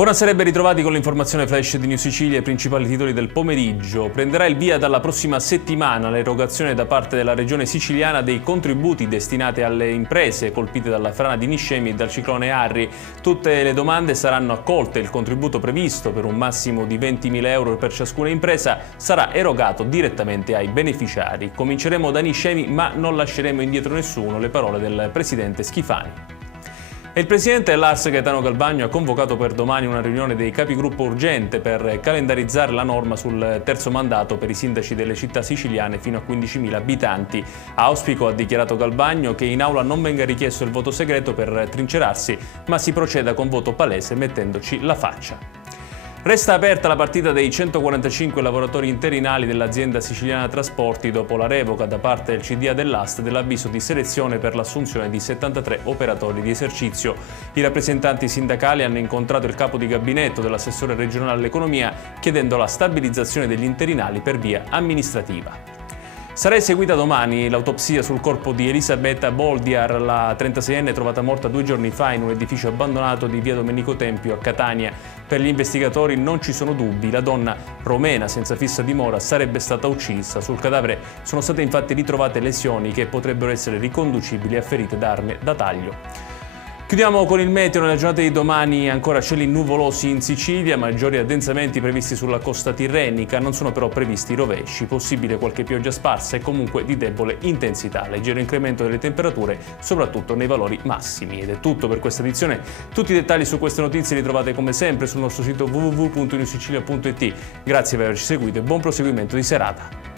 Buonasera e ben ritrovati con l'informazione flash di New Sicilia e i principali titoli del pomeriggio. Prenderà il via dalla prossima settimana l'erogazione da parte della regione siciliana dei contributi destinati alle imprese colpite dalla frana di Niscemi e dal ciclone Harry. Tutte le domande saranno accolte, il contributo previsto per un massimo di 20.000 euro per ciascuna impresa sarà erogato direttamente ai beneficiari. Cominceremo da Niscemi ma non lasceremo indietro nessuno, le parole del presidente Schifani. Il presidente dell'ARS Gaetano Galvagno ha convocato per domani una riunione dei capigruppo urgente per calendarizzare la norma sul terzo mandato per i sindaci delle città siciliane fino a 15.000 abitanti. Auspico, ha dichiarato Galvagno, che in aula non venga richiesto il voto segreto per trincerarsi, ma si proceda con voto palese mettendoci la faccia. Resta aperta la partita dei 145 lavoratori interinali dell'azienda siciliana trasporti dopo la revoca da parte del CDA dell'Ast dell'avviso di selezione per l'assunzione di 73 operatori di esercizio. I rappresentanti sindacali hanno incontrato il capo di gabinetto dell'assessore regionale all'economia chiedendo la stabilizzazione degli interinali per via amministrativa. Sarà eseguita domani l'autopsia sul corpo di Elisabetta Boldiar, la 36enne trovata morta 2 giorni fa in un edificio abbandonato di via Domenico Tempio a Catania. Per gli investigatori non ci sono dubbi, la donna romena senza fissa dimora sarebbe stata uccisa. Sul cadavere sono state infatti ritrovate lesioni che potrebbero essere riconducibili a ferite d'arme da taglio. Chiudiamo con il meteo. Nella giornata di domani ancora cieli nuvolosi in Sicilia, maggiori addensamenti previsti sulla costa tirrenica, non sono però previsti rovesci, possibile qualche pioggia sparsa e comunque di debole intensità, leggero incremento delle temperature soprattutto nei valori massimi. Ed è tutto per questa edizione, tutti i dettagli su queste notizie li trovate come sempre sul nostro sito www.newsicilia.it. Grazie per averci seguito e buon proseguimento di serata.